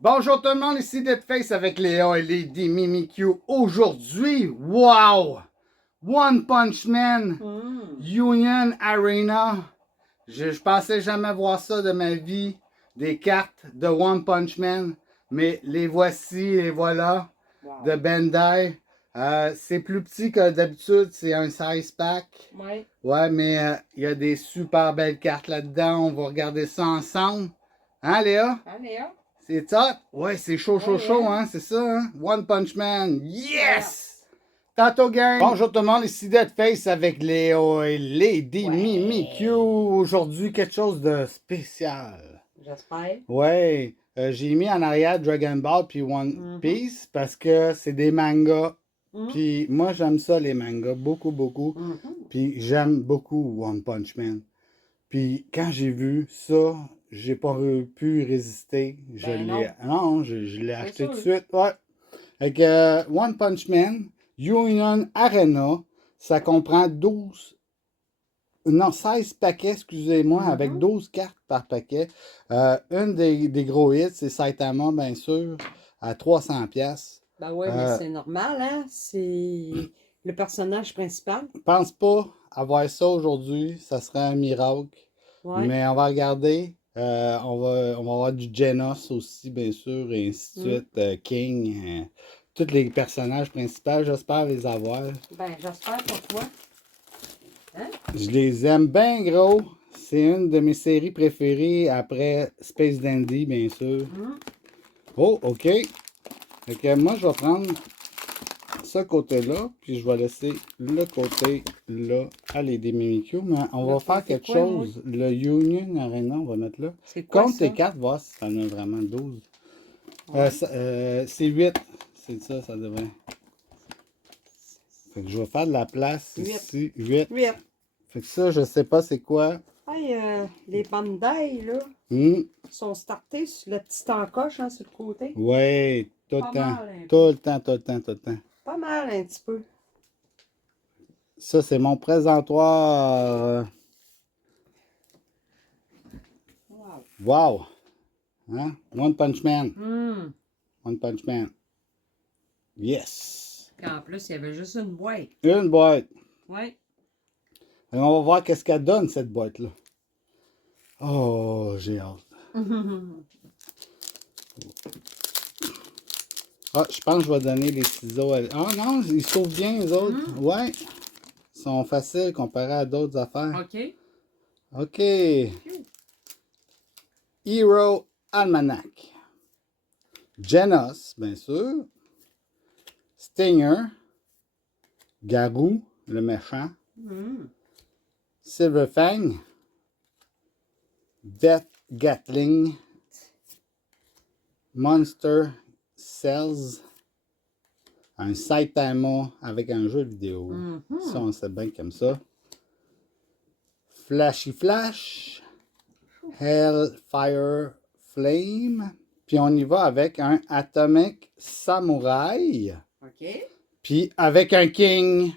Bonjour tout le monde, ici Deadface avec Léa et Lady Mimikyu. Aujourd'hui, wow! One Punch Man, Union Arena. Je pensais jamais voir ça de ma vie, des cartes de One Punch Man, mais les voici, les voilà, de Bandai. C'est plus petit que d'habitude, c'est un size pack. Ouais. Ouais, mais il y a des super belles cartes là-dedans. On va regarder ça ensemble. Hein, Léa? Hein, Léa? C'est top? Ouais, c'est chaud, chaud, Ouais, chaud, hein? hein? C'est ça, hein? One Punch Man. Voilà. Yes! Tantôt, gang! Bonjour tout le monde, ici Deadface avec Léo et Lady Ouais. Mimikyu. Aujourd'hui, quelque chose de spécial. J'espère. Ouais, j'ai mis en arrière Dragon Ball puis One Piece parce que c'est des mangas. Puis moi, j'aime ça, les mangas, beaucoup, beaucoup. Puis j'aime beaucoup One Punch Man. Puis quand j'ai vu ça, j'ai pas pu résister. Je Ben l'ai. non. Non, je l'ai acheté tout de sûr. suite. Ouais. Avec One Punch Man, Union Arena, ça comprend 12. Non, 16 paquets, excusez-moi, avec 12 cartes par paquet. Une des gros hits, c'est Saitama, bien sûr, à 300 pièces. Ben ouais, mais c'est normal, hein? C'est le personnage principal. Pense pas avoir ça aujourd'hui, ça serait un miracle. Ouais. Mais on va regarder. On va avoir du Genos aussi, bien sûr, et ainsi de suite. King. Tous les personnages principaux, j'espère les avoir. Ben, j'espère pour toi. Hein? Je les aime bien gros. C'est une de mes séries préférées après Space Dandy, bien sûr. Oh, OK. Fait que moi, je vais prendre ce côté-là, puis je vais laisser le côté-là à les Mimikyu. Mais on va faire quelque chose. Le Union Arena, on va mettre là. C'est quoi Compte ça? tes cartes, voir si ça en a vraiment 12. Ouais. C'est 8. C'est ça, ça devrait. Fait que je vais faire de la place ici. 8. 8. Fait que ça, je sais pas c'est quoi. Hey, les Bandai, là, sont startés sur la petite encoche, hein, sur le côté. Ouais, tout le Pas temps. mal, un peu. Tout le temps, tout le temps, tout le temps. Pas mal, un petit peu. Ça, c'est mon présentoir. Wow. Wow! Hein? One Punch Man. Hum. One Punch Man. Yes! Puis en plus, il y avait juste une boîte. Une boîte. Ouais. Et on va voir qu'est-ce qu'elle donne, cette boîte-là. Oh, j'ai hâte. Ah, je pense que je vais donner les ciseaux à... Ah non, ils sauvent bien, les autres. Ouais. Ils sont faciles comparés à d'autres affaires. OK. OK. Hero Almanac. Genos, bien sûr. Stinger. Garou, le méchant. Silverfang. Death Gatling. Monster Cells. Un Saitama avec un jeu vidéo. Ça, on sait bien comme ça. Flashy Flash. Hellfire Flame. Puis on y va avec un Atomic Samurai. OK. Puis avec un King.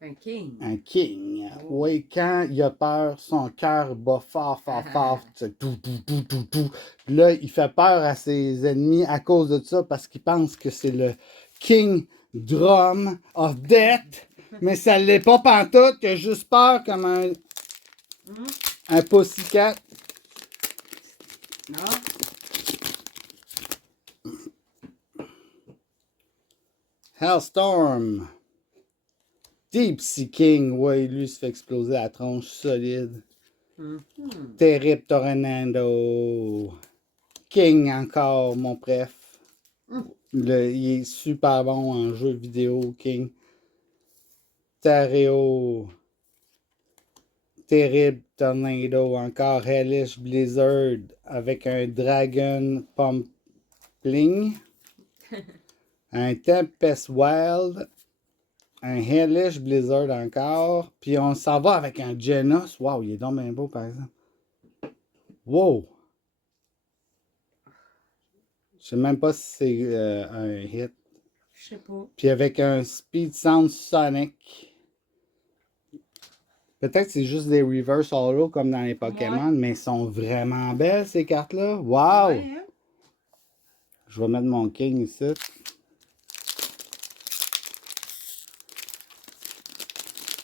Un king. Un King. Oui, quand il a peur, son cœur bat fort, fort, fort. C'est tout, tout, tout, tout, tout. Puis là, il fait peur à ses ennemis à cause de ça parce qu'il pense que c'est le King Drum of Death. Mais ça l'est pas pantoute, il a juste peur comme un pussycat. Non? Hellstorm. Deep Sea King. Ouais, lui, il se fait exploser la tronche solide. Terrible Tornado. King encore, mon préf. Il est super bon en jeu vidéo, King. Tareo. Terrible Tornado. Encore Hellish Blizzard avec un Dragon Pumpling. Un Tempest Wild. Un Hellish Blizzard encore. Puis on s'en va avec un Genos. Wow, il est donc bien beau, par exemple. Wow! Je sais même pas si c'est un hit. Je sais pas. Puis avec un Speed Sound Sonic. Peut-être que c'est juste des reverse holo comme dans les Pokémon, mais elles sont vraiment belles ces cartes-là. Wow! Ouais, hein? Je vais mettre mon king ici.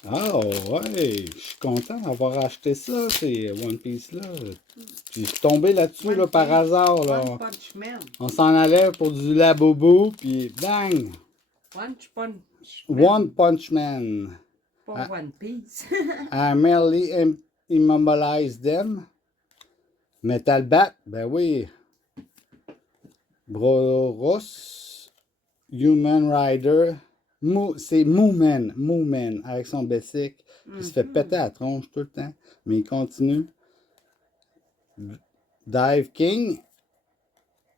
Ah ouais, je suis content d'avoir acheté ça, ces One Piece-là. Puis je suis tombé là-dessus là, par hasard. Là. One Punch Man. On s'en allait pour du Labobo, puis bang! One Punch Man. One Punch Man. Pas One Piece. I merely immobilized them. Metal Bat, ben oui. Broros, Human Rider. C'est Mooman, avec son basic. Il se fait péter la tronche tout le temps. Mais il continue. Dive King.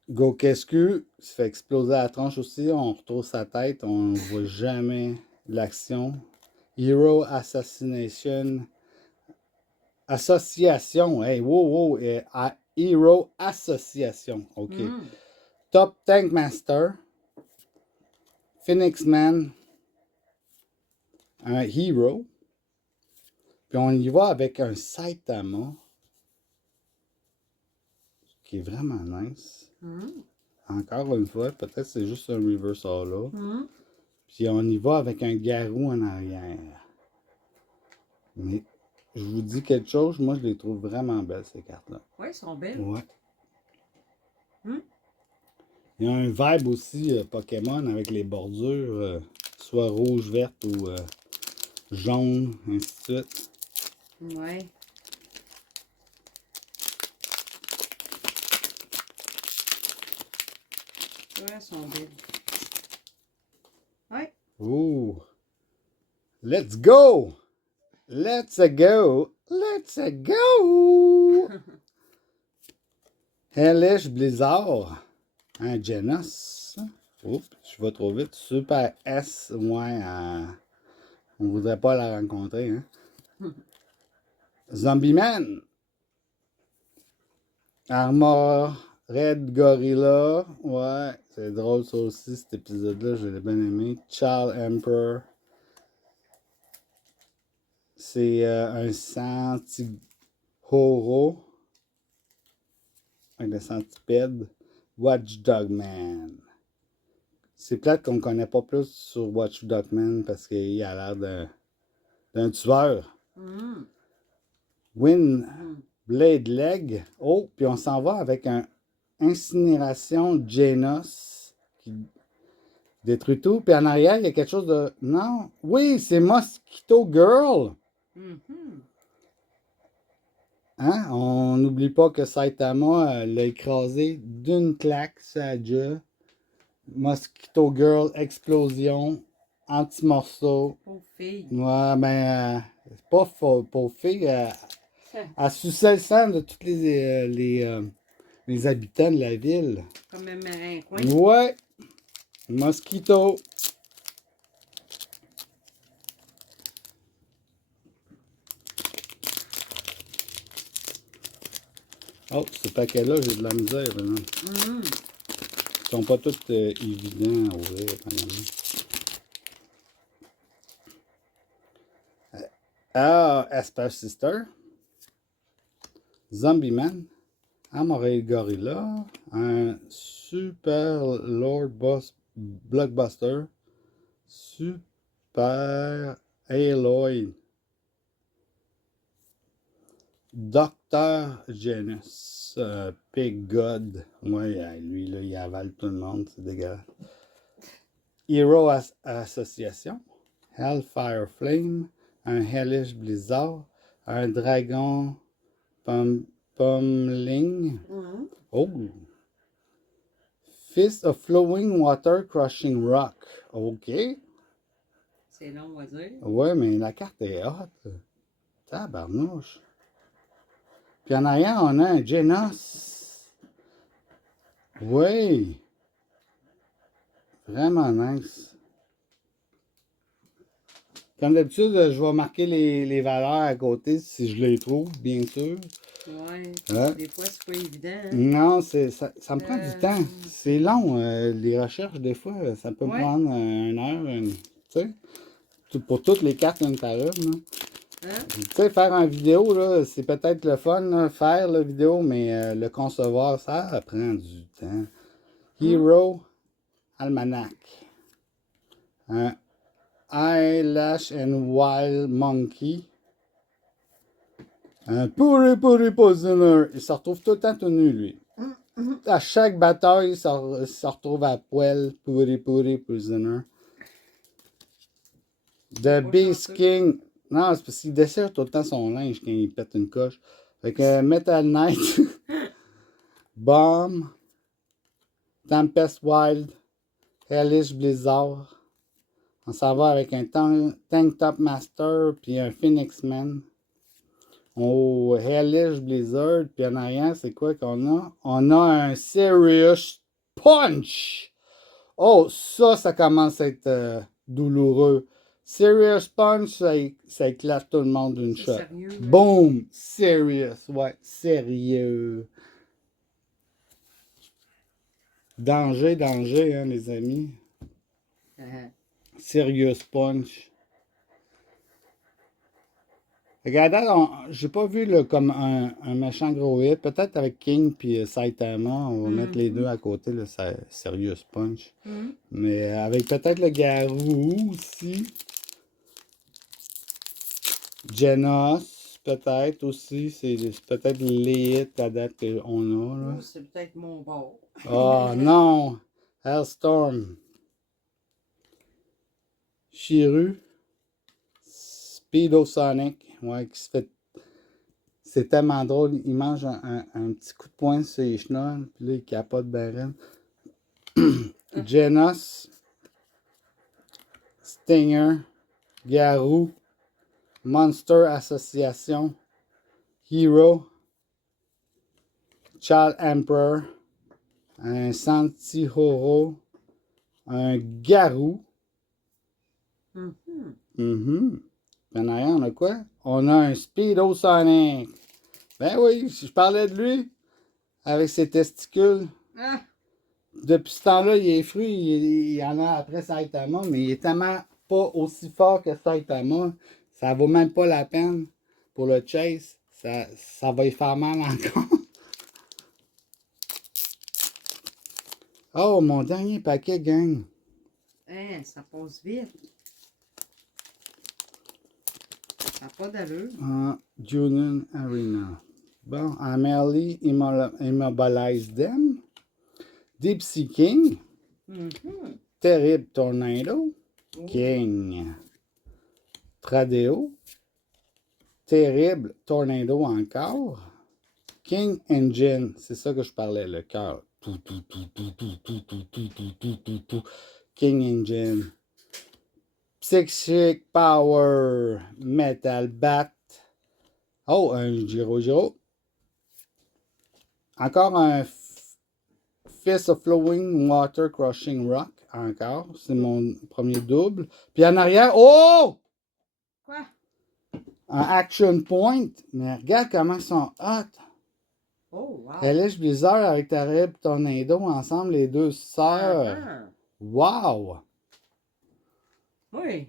Gokesku il se fait exploser la tronche aussi. On retrouve sa tête. On ne voit jamais l'action. Hero Assassination. Association. Hey, wow. Hero Association. OK. Top Tank Master. Phoenix Man. Un Hero. Puis on y va avec un Saitama. Qui est vraiment nice. Encore une fois, peut-être c'est juste un reverse là. Puis on y va avec un Garou en arrière. Mais je vous dis quelque chose, moi je les trouve vraiment belles ces cartes-là. Oui, elles sont belles. Ouais. Il y a un vibe aussi Pokémon avec les bordures, soit rouge, verte ou jaune, ainsi de suite. Ouais. Ouais, elles sont belles. Ouais. Ooh. Let's go! Let's go! Let's go! Hellish Blizzard. Un Genos. Oups, je vais trop vite. Super S. Ouais, on voudrait pas la rencontrer, hein. Zombie Man. Armor Red Gorilla. Ouais, c'est drôle ça aussi, cet épisode-là, je l'ai bien aimé. Charles Emperor. C'est un Centihoro. Avec le centipède. Watchdog Man. C'est plate qu'on ne connaît pas plus sur Watchdog Man parce qu'il a l'air d'un tueur. Wind Blade Leg. Oh, puis on s'en va avec un Incinération Genos qui détruit tout. Puis en arrière, il y a quelque chose de... Non. Oui, c'est Mosquito Girl. Hein? On n'oublie pas que Saitama l'a écrasé d'une claque, ça déjà. Mosquito Girl, explosion, anti-morceau. Pauvre fille. Ouais, ben, c'est pas pauvre fille. Elle suçait le sang de tous les habitants de la ville. Comme un marin coin. Ouais. Mosquito. Oh, ce paquet-là, j'ai de la misère. Ils sont pas tous évidents à ouvrir. Ah, Esper Sister. Zombie Man. Amorel Gorilla. Un Super Lord Boss Blockbuster. Super Aloy. Docteur Genus. Pig God. Ouais, lui, là, il avale tout le monde. C'est dégueulasse. Hero Association. Hellfire Flame. Un Hellish Blizzard. Un Dragon Pummeling. Oh! Fist of Flowing Water Crushing Rock. OK. C'est long, on va dire. Ouais, mais la carte est haute. Tabarnouche. Puis en arrière, on a un Genos. Oui. Vraiment nice. Comme d'habitude, je vais marquer les valeurs à côté si je les trouve, bien sûr. Ouais. Des fois, c'est pas évident. Hein? Non, ça me prend du temps. C'est long, les recherches, des fois, ça peut me prendre une heure, tu sais. Pour toutes les cartes, une par une. Hein? Tu sais, faire une vidéo, là, c'est peut-être le fun, là, faire la vidéo, mais le concevoir, ça prend du temps. Hero Almanac. Un Eyelash and Wild Monkey. Un Puri Poisoner. Il se retrouve tout le temps tout nu, lui. À chaque bataille, il se retrouve à poil. Puri Poisoner. The Beast King. Non, c'est parce qu'il dessert tout le temps son linge quand il pète une coche. Fait que Metal Knight. Bomb. Tempest Wild. Hellish Blizzard. On s'en va avec un Tank Top Master puis un Phoenix Man. Oh, Hellish Blizzard. Puis en arrière, c'est quoi qu'on a? On a un Serious Punch. Oh, ça commence à être douloureux. Serious Punch, ça éclate tout le monde d'une shot. Sérieux, Boom! Serious, ouais, sérieux. Danger, danger, hein, les amis. Serious Punch. Regardez, j'ai pas vu là, comme un méchant gros hit. Peut-être avec King puis Saitama, on va mettre les deux à côté, le Serious Punch. Mais avec peut-être le Garou aussi. Genos, peut-être aussi. C'est peut-être les hits à date qu'on a. Là. C'est peut-être mon bord. Oh non! Hellstorm. Shiru. Speedosonic. Ouais, qui se fait. C'est tellement drôle. Il mange un petit coup de poing sur les chenolles. Puis là, il capote ben Genos. Stinger. Garou. Monster Association. Hero. Child Emperor. Un Santihoro. Un Garou. En arrière, on a quoi? On a un Speedosonic. Ben oui, je parlais de lui. Avec ses testicules. Depuis ce temps-là, il est fruit. Il y en a après Saitama, mais il est tellement pas aussi fort que Saitama. Ça vaut même pas la peine pour le chase. Ça va y faire mal encore. Oh, mon dernier paquet, gang. Hein, ça passe vite. Ça n'a pas d'allure. Junin Arena. Bon, Amelie Immobilize Them. Deep Sea King. Terrible Tornado. King. Tradeo. Terrible Tornado encore. King Engine. C'est ça que je parlais, le cœur. King Engine. Psychic Power. Metal Bat. Oh, un Giro. Encore un Fist of Flowing Water Crushing Rock. Encore. C'est mon premier double. Puis en arrière. Oh! Quoi? Un Action Point. Mais regarde comment ils sont hot. Oh, wow. Hellish Blizzard avec Terrible Tornado ensemble, les deux sœurs. Wow! Oui.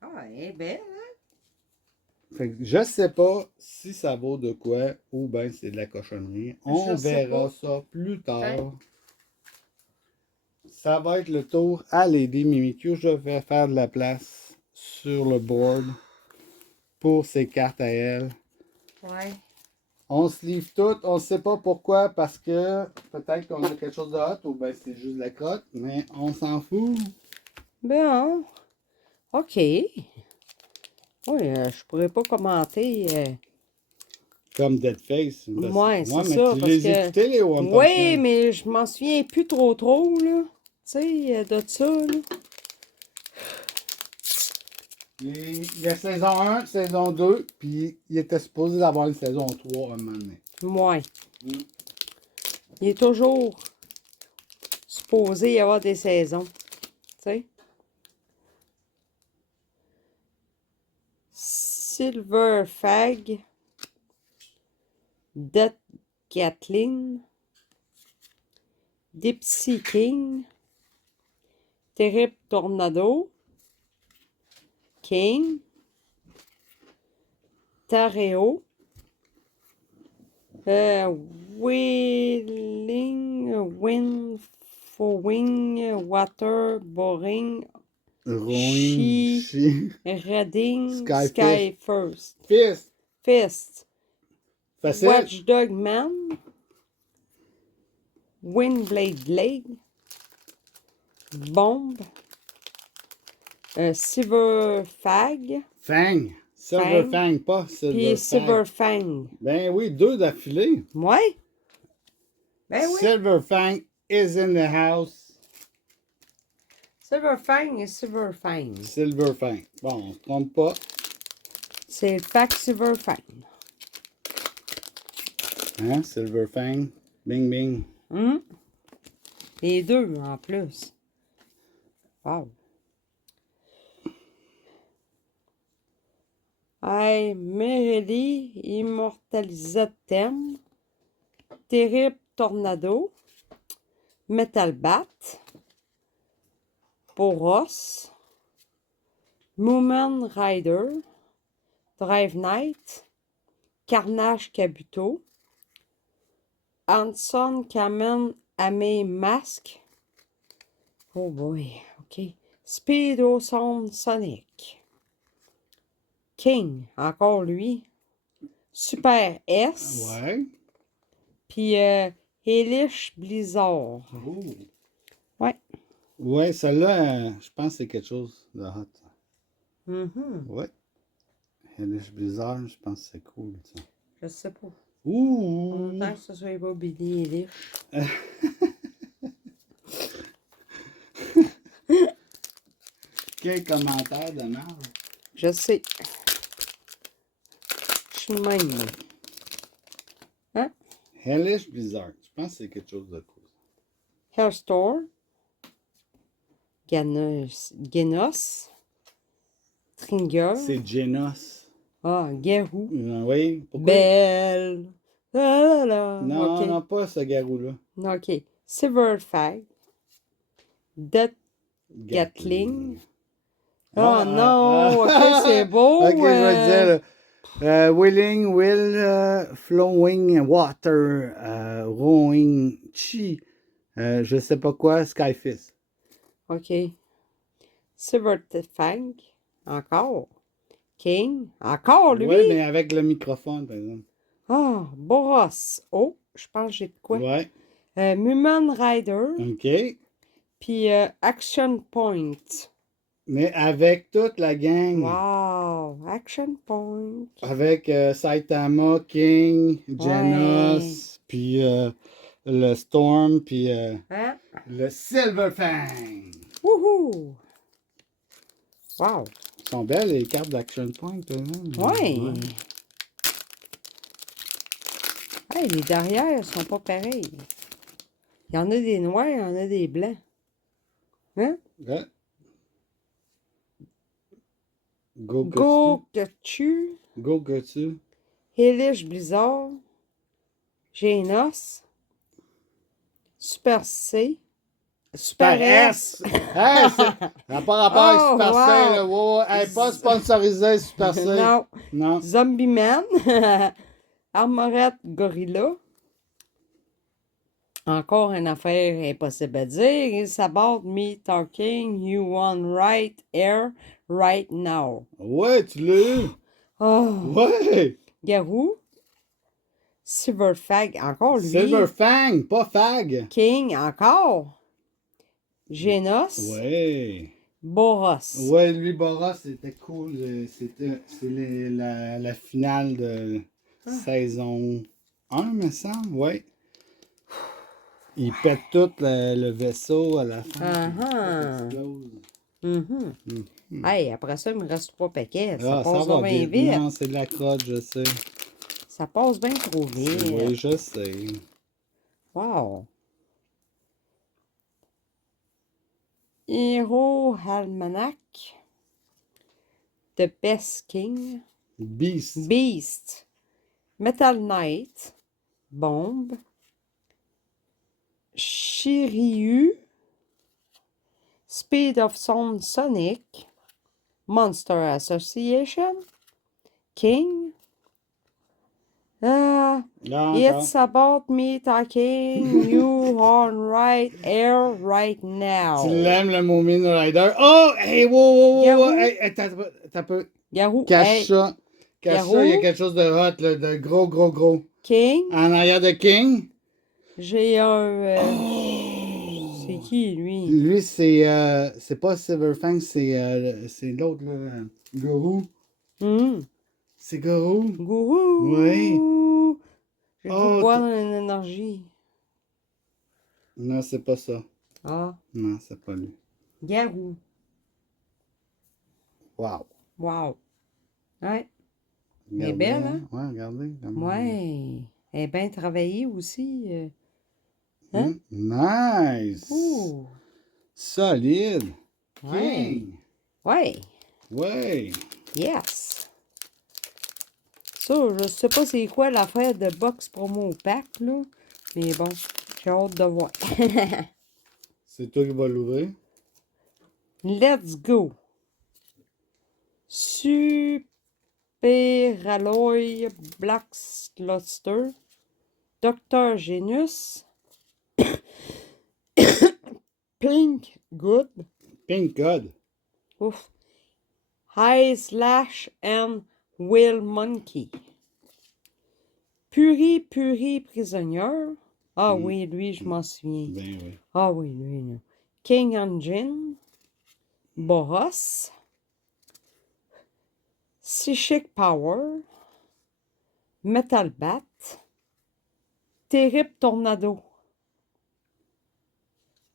Ah, elle est belle, hein? Fait que je sais pas si ça vaut de quoi ou bien c'est de la cochonnerie. On verra ça plus tard. Ça va être le tour à Lady Mimikyu. Je vais faire de la place sur le board pour ses cartes à elle. Ouais. On se livre tout. On ne sait pas pourquoi parce que peut-être qu'on a quelque chose de hot ou bien c'est juste de la crotte, mais on s'en fout. Bon. OK. Oui, je pourrais pas commenter. Comme Deadface. Ouais, c'est mais ça. tu Parce les que... écoutais, les One Punch Oui, Man? mais je m'en souviens plus trop, là. Tu sais, de ça, là. Il y a saison 1, saison 2, puis il était supposé d'avoir une saison 3 à un moment donné. Ouais. Il est toujours supposé y avoir des saisons. Tu sais. Silver Fag. Death Gatling. Deep Sea King. Terrible Tornado. King. Tareo. Wheeling, Wind, Fowing, Water, Boring, Rowing, Reading, Sky Sky First. Fist. Fist. Facile. Watchdog Man. Windblade Blade. Bombe. Silver Fag. Fang. Silver Fang, pas Silver Puis Fang. Silver Fang. Ben oui, 2 d'affilée. Ouais. Ben oui. Silver Fang is in the house. Silver Fang et Silver Fang. Silver Fang. Bon, on se trompe pas. C'est le fac Silver Fang. Hein? Silver Fang. Bing, bing. Les deux en plus. Wow. Hey, Merely, Immortalisatem, Terrible Tornado, Metal Bat, Boros, Moomin Rider, Drive Knight, Carnage Kabuto, Hanson Kamen Ame Mask. Oh boy, ok. Speedo Sound Sonic. King, encore lui. Super S. Ouais. Puis Hellish Blizzard. Oh. Ouais. Ouais, celle-là, je pense que c'est quelque chose de hot. Mhm. Ouais. Hellish Blizzard, je pense que c'est cool, ça. Je sais pas. Ouh! Autant que ce soit pas Billy Hellish. Quel commentaire de merde. Je sais. Je suis de même. moi. Hein? Hellish Blizzard, je pense que c'est quelque chose de cool. Hellstorm. Genos. Tringer. C'est Genos. Ah, Garou. Oui, pourquoi? Belle. Ah, là. Non, Ok. non, pas ce garou-là. Ok. Silver Fag. Death Gatling. Oh non, ok, c'est beau. Ok, je vais dire. Willing, Flowing, Water, Rowing, Chi. Je sais pas quoi, Skyfist. Ok. Silver Fang. Encore. King. Encore lui. Oui, mais avec le microphone, par exemple. Ah, Boros. Oh, je pense que j'ai de quoi. Ouais. Moomin Rider. OK. Puis Action Point. Mais avec toute la gang. Wow. Action Point. Avec Saitama, King, Genos, puis le Storm, puis Hein? le Silver Fang. Wouhou. Wow. Ils sont belles les cartes d'Action Point. Ouais. Hey, les derrière sont pas pareils. Il y en a des noirs, il y en a des blancs. Hein? Ouais. Go Goku, Go Goku. Hellish Blizzard, Genos, Super C, Super S. Hey, ça n'a pas rapport avec Oh, Super wow. C. Là. Wow. Hey, pas sponsorisé Super C. Non. Non. Zombie Man, Armorette Gorilla. Encore une affaire impossible à dire. It's about me talking. You want right here, right now. Ouais, tu l'as eu. Oh. Ouais. Garou. Silver Fag, encore lui. Silver Fang, pas Fag. King, encore. Genos. Ouais. Boros. Ouais, lui, Boros, c'était cool. C'est la finale de saison 1, me semble. Ouais. Il pète tout le vaisseau à la fin. Uh-huh. Il explose. Mm-hmm. Hey, après ça, il me reste 3 paquets. Ça Ah, passe va bien vite. vite. Non, c'est de la crotte, je sais. Ça passe bien trop vite. Oui, je sais. Wow. Hero Almanac. The Best King. Beast. Beast. Metal Knight. Bombe. Shiryu. Speed of Sound Sonic. Monster Association. King. Ah, Là, encore. it's about me talking. You on right air right now. Tu l'aimes, le Moomin Rider? Oh! Hey, wow, wow, wow, wow! Garou. Hey, t'as peu. Garou. Cache Hey, ça. Cache Garou. ça, il y a quelque chose de hot, là, de gros, gros, gros. King. En arrière de King. J'ai un... Oh! C'est qui, lui? Lui, c'est pas Silverfang, c'est l'autre, là. Gourou. C'est Gourou. Gourou. Oui. J'ai Oh, tout boire dans l'énergie. non, c'est pas ça. Ah. Non, c'est pas lui. Garou. Wow. Wow. Ouais. Elle est Regardez, belle, hein? Ouais, regardez. Ouais. Elle est bien travaillée aussi. Hein? Nice. Ouh. Solide. Ouais. King. Ouais. Ouais. Yes. Ça, je sais pas c'est quoi l'affaire de box promo pack, là. Mais bon, j'ai hâte de voir. C'est toi qui vas l'ouvrir? Let's go. Super Alloy Black Luster. Dr. Genius. Pink Good. Pink God. Ouf. High Slash and Will Monkey. Puri Prisonnier. Ah oui, lui, je m'en souviens. Ben oui. Ah oui, lui, là. King Engine. Boros. Psychic Power. Metal Bat. Terrible Tornado.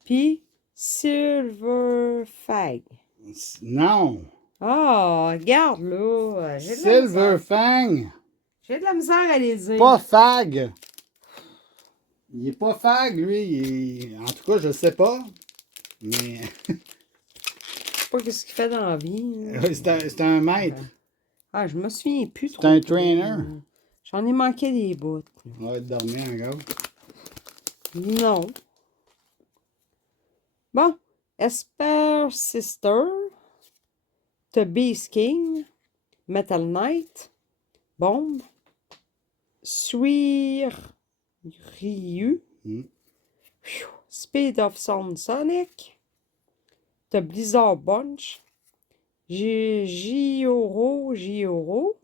Puis Silver Fag. Non. Ah, regarde là. Silverfang. J'ai de la misère à les dire. Pas Fag. Il est pas Fag, lui. En tout cas, je sais pas. Mais Je sais pas ce qu'il fait dans la vie. là. c'est un maître. Ah, je me souviens plus trop. C'est un trop. trainer. J'en ai manqué des bouts. On va dormir encore. Non. Bon. Esper Sister. The Beast King. Metal Knight. Bombe. Suir Ryu. Speed of Sound Sonic. The Blizzard Bunch. Gioro. Giro.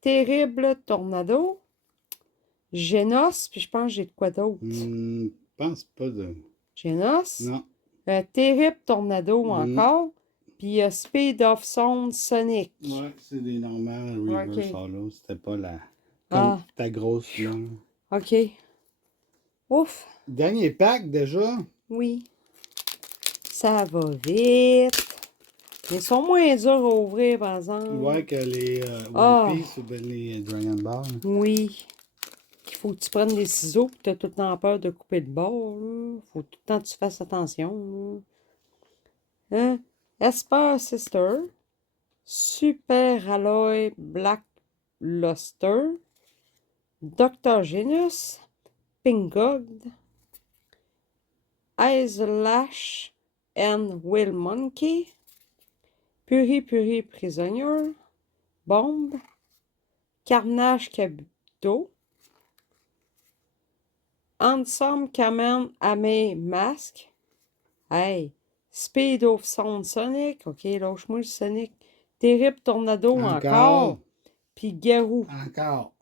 Terrible Tornado. Genos, puis je pense que j'ai de quoi d'autre. Pense pas de. Genos. Non. Terrible Tornado encore. Puis Speed of Sound Sonic. Ouais, c'est des normales Reverse Ok. Hollow. C'était pas la. Comme ta grosse là. OK. Ouf. Dernier pack déjà. Oui. Ça va vite. Ils sont moins durs à ouvrir, par exemple. Ouais, que les One Piece ou bien les Dragon Ball. Oui. Il faut que tu prennes des ciseaux et tu as tout le temps peur de couper le bord. Il faut tout le temps que tu fasses attention. Là. Hein? Esper Sister. Super Alloy Black Luster. Dr. Genius. Pingog. Eyes and Will Monkey. Puri Prisoner. Bombe. Carnage Kabuto. Ensemble Kamen Ame Mask. Hey. Speed of Sound Sonic. Ok, lâche-moi le Sonic. Terrible Tornado encore. Puis Garou. Encore.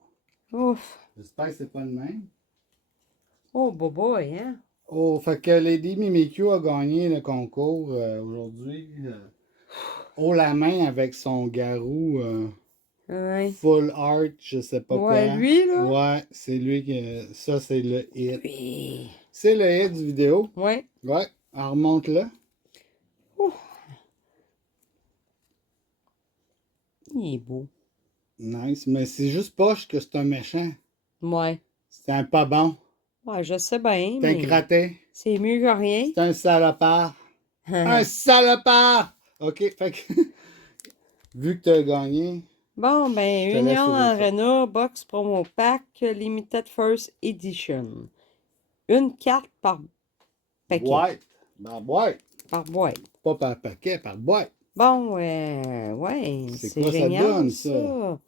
Ouf. J'espère que c'est pas le même. Oh, boy, hein? Oh, fait que Lady Mimikyu a gagné le concours aujourd'hui. Haut la main avec son garou Ouais. full art, je sais pas quoi. Ouais, lui, là? Ouais, c'est lui qui. Ça, c'est le hit. Oui. C'est le hit du vidéo. Ouais. Ouais, on remonte là. Oh. Il est beau. Nice, mais c'est juste poche que c'est un méchant. Ouais. C'est un pas bon. Ouais, je sais bien, C'est un mais gratté. c'est mieux que rien. C'est un salopard. Un salopard! OK, fait que. Vu que tu as gagné. Bon, ben, Je te laisse Union ouvrir ça. Arena Box Promo Pack Limited First Edition. Une carte par paquet. Boîte. Par boîte. Par boîte. Pas par paquet, par boîte. Bon, ouais, C'est c'est quoi ça génial, donne, ça.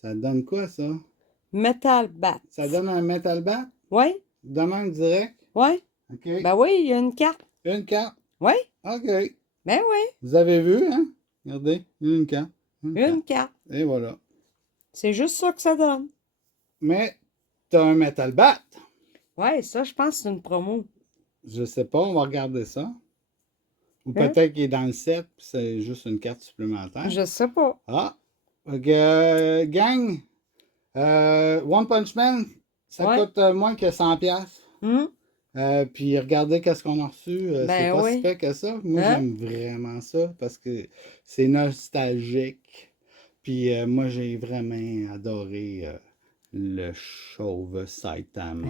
ça? Ça donne quoi, ça? Metal Bat. Ça donne un Metal Bat? Oui, Demande direct? oui. OK. Ben oui, il y a une carte. Une carte? Oui, OK. ben oui, Vous avez vu, hein? Regardez, une carte. une carte. Et voilà. C'est juste ça que ça donne. Mais t'as un Metal Bat. Oui, ça, je pense que c'est une promo. Je sais pas, on va regarder ça. Ou Hein? peut-être qu'il est dans le set, puis c'est juste une carte supplémentaire. Je sais pas. Ah! Ok, gang, One Punch Man, ça Ouais. coûte moins que 100$. Hum? Puis regardez qu'est-ce qu'on a reçu. C'est Ben pas oui. si pire que ça. Moi, Hein? j'aime vraiment ça parce que c'est nostalgique. Puis moi, j'ai vraiment adoré le chauve Saitama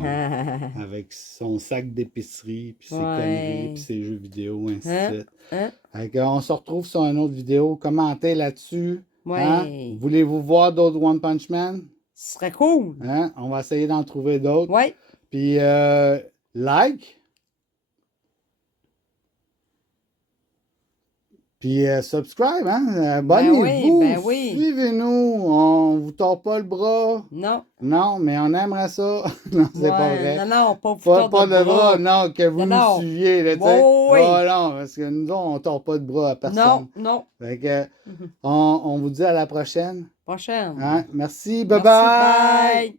avec son sac d'épicerie, puis ses conneries, puis ses jeux vidéo, ainsi de suite. Hein? Fait qu'on se retrouve sur une autre vidéo. Commentez là-dessus. Ouais. Hein? Voulez-vous voir d'autres One Punch Man? Ce serait cool. Hein? On va essayer d'en trouver d'autres. Oui. Puis, like. Puis, subscribe, hein? Abonnez-vous. Ben oui. Suivez-nous. On vous tord pas le bras. Non. Non, mais on aimerait ça. Non, c'est pas vrai. Non, pas Pas de bras, non, que vous Non. nous suiviez, là, tu sais. Oui. Oh non, parce que nous, on tord pas de bras à personne. Non. Fait que, on vous dit à la prochaine. Prochaine. Hein? Merci, Merci, bye. bye.